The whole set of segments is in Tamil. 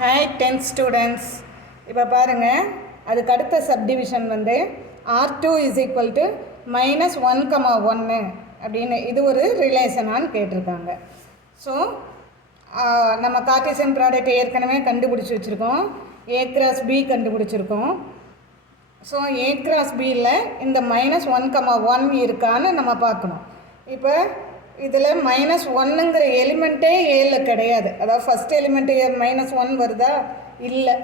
Hi 10th students. இப்போ பாருங்கள், அதுக்கு அடுத்த சப்டிவிஷன் வந்து R2 is equal to minus 1,1 அப்படின்னு இது ஒரு ரிலேஷனான்னு கேட்டிருக்காங்க. ஸோ நம்ம கார்ட்டீசியன் ப்ராடக்ட் ஏற்கனவே கண்டுபிடிச்சி வச்சுருக்கோம். A cross B கண்டுபிடிச்சிருக்கோம். ஸோ A cross Bயில் இந்த மைனஸ் 1,1 இருக்கான்னு நம்ம பார்க்கணும். இப்போ இதில் மைனஸ் ஒன்னுங்கிற எலிமெண்ட்டே ஏல கிடையாது. அதாவது ஃபஸ்ட் எலிமெண்ட்டு மைனஸ் 1 வருதா? இல்லை.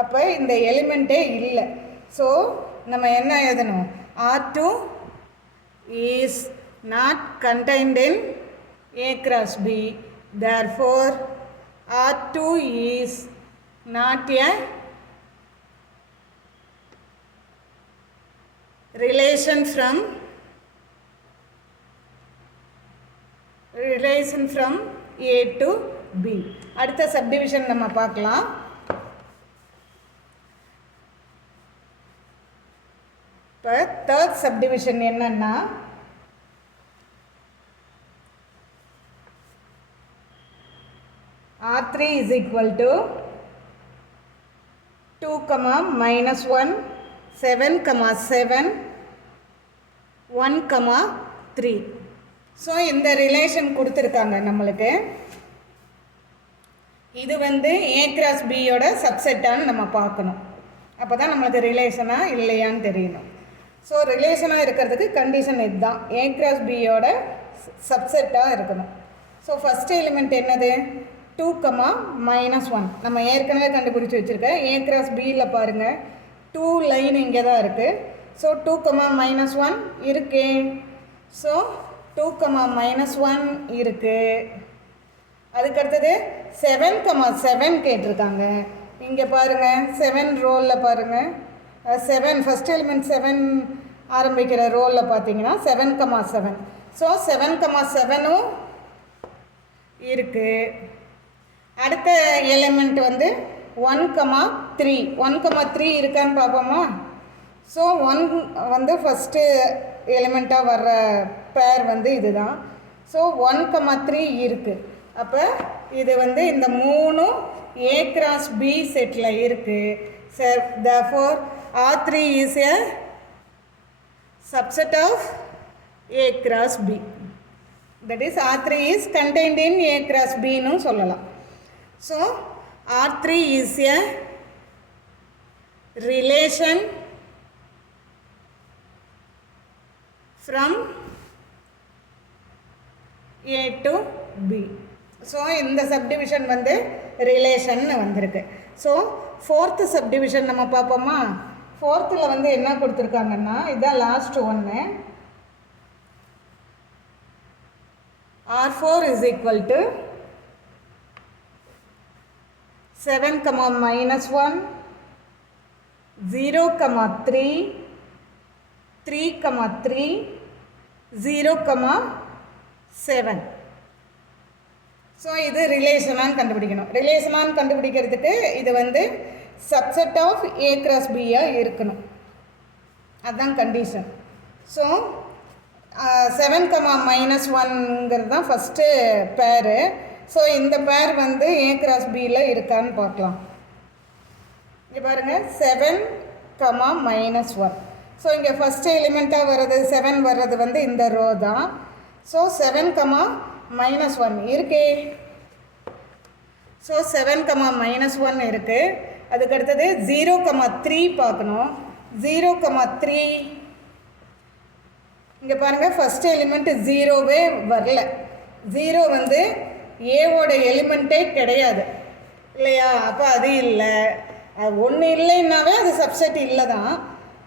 அப்போ இந்த எலிமெண்ட்டே இல்லை. ஸோ நம்ம என்ன எழுதணும்? R2 is not contained in A cross B. Therefore, R2 is not a relation from A to B. அடுத்த சப்டிவிஷன் நம்ம பார்க்கலாம். இப்போ தேர்ட் சப்டிவிஷன் என்னன்னா, R3 is equal to 2, minus 1, 7, 7, 1, 3. So இந்த ரிலேஷன் கொடுத்துருக்காங்க நம்மளுக்கு. இது வந்து A cross Bயோட சப்செட்டான்னு நம்ம பார்க்கணும். அப்போ தான் நம்மளுக்கு ரிலேஷனாக இல்லையான்னு தெரியணும். ஸோ ரிலேஷனாக இருக்கிறதுக்கு கண்டிஷன் இதுதான், A cross Bயோட சப்செட்டாக இருக்கணும். ஸோ ஃபஸ்ட்டு எலிமெண்ட் என்னது? 2, minus 1 நம்ம ஏற்கனவே கண்டுபிடிச்சி வச்சுருக்கேன். A cross Bயில் பாருங்கள், 2 லைன் இங்கே தான் இருக்குது. ஸோ 2, minus 1 இருக்கு. ஸோ 2, minus 1 இருக்குது. அதுக்கடுத்தது 7, 7 கேட்டிருக்காங்க. இங்கே பாருங்கள், 7 ரோலில் பாருங்கள், 7 ஃபஸ்ட் எலிமெண்ட் 7 ஆரம்பிக்கிற ரோலில் பார்த்தீங்கன்னா 7, 7. ஸோ 7, 7ம் இருக்குது. அடுத்த எலிமெண்ட் வந்து 1, 3. 1, 3 இருக்கான்னு பார்ப்போமா? ஸோ 1 வந்து ஃபஸ்ட்டு எலிமெண்ட்டாக வர்ற பேர் வந்து இதுதான். ஸோ 1, 3 இருக்குது. அப்போ இது வந்து இந்த 3 A cross B செட்டில் இருக்குது. Sir therefore R3 is a subset of A cross B. That is R3 is contained in A cross B ன்னு சொல்லலாம். So R3 is a relation from A to B. So இந்த சப்டிவிஷன் வந்து ரிலேஷன்னு வந்திருக்கு. ஸோ ஃபோர்த்து சப்டிவிஷன் நம்ம பார்ப்போமா? ஃபோர்த்தில் வந்து என்ன கொடுத்துருக்காங்கன்னா, இதுதான் லாஸ்ட் ஒன்று. R4 is equal to 7, minus 1, 0, 3, 3, 3, 0, 7. So இது ரிலேஷனான்னு கண்டுபிடிக்கணும். ரிலேஷனான்னு கண்டுபிடிக்கிறதுக்கு இது வந்து சப்செட் ஆஃப் A cross Bயாக இருக்கணும். அதுதான் கண்டிஷன். ஸோ 7, minus 1ங்கிறது தான் ஃபஸ்ட்டு பேரு. ஸோ இந்த பேர் வந்து A cross Bயில் இருக்கான்னு பார்க்கலாம். இங்கே பாருங்கள், 7, minus 1. ஸோ இங்கே ஃபஸ்ட்டு எலிமெண்ட்டாக வர்றது 7 வர்றது வந்து இந்த ரோ தான். ஸோ 7, minus 1 இருக்கே. ஸோ 7, minus 1 இருக்குது. அதுக்கடுத்தது 0, 3 பார்க்கணும். 0, 3 இங்கே பாருங்கள், ஃபஸ்ட்டு எலிமெண்ட்டு 0வே வரல. 0 வந்து ஏவோட எலிமெண்ட்டே கிடையாது இல்லையா? அப்போ அது இல்லை. அது ஒன்று இல்லைன்னாவே அது சப்செட் இல்லை தான்.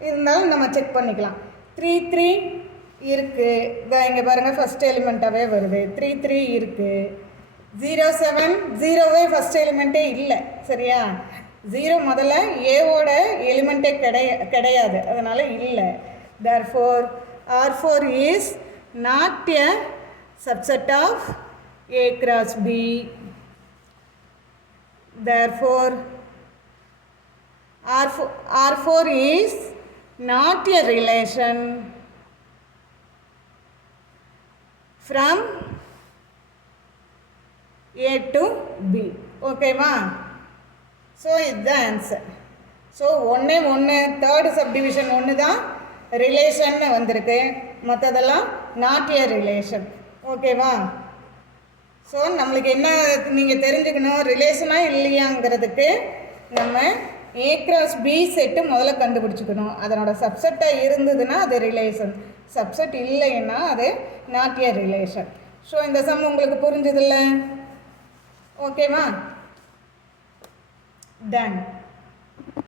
இருந்தாலும் நம்ம செக் பண்ணிக்கலாம். 3, 3 இருக்குது. இதான் இங்கே பாருங்கள், ஃபஸ்ட் எலிமெண்ட்டாகவே வருது. 3, 3 இருக்குது. 0, 7 0வே ஃபஸ்ட் எலிமெண்ட்டே இல்லை. சரியா? 0 முதல்ல ஏவோட எலிமெண்ட்டே கிடையாது, அதனால் இல்லை. therefore R4 is not a subset of A cross B. therefore R4 is not a relation from A to B. ஓகேவா? ஸோ இதுதான் ஆன்சர். ஸோ ஒன்று தேர்டு சப்டிவிஷன் ஒன்று தான் ரிலேஷன்னு வந்திருக்கு, மற்றதெல்லாம் நாட் எ ரிலேஷன். ஓகேவா? ஸோ நம்மளுக்கு என்ன நீங்கள் தெரிஞ்சுக்கணும், ரிலேஷனாக இல்லையாங்கிறதுக்கு நம்ம A cross B செட்டு முதல்ல கண்டுபிடிச்சிக்கணும். அதனோட சப்செட்டாக இருந்ததுன்னா அது ரிலேஷன், சப்செட் இல்லைன்னா அது நாட் எ ரிலேஷன். ஸோ இந்த சம் உங்களுக்கு புரிஞ்சதில்ல? ஓகேவா? டன்.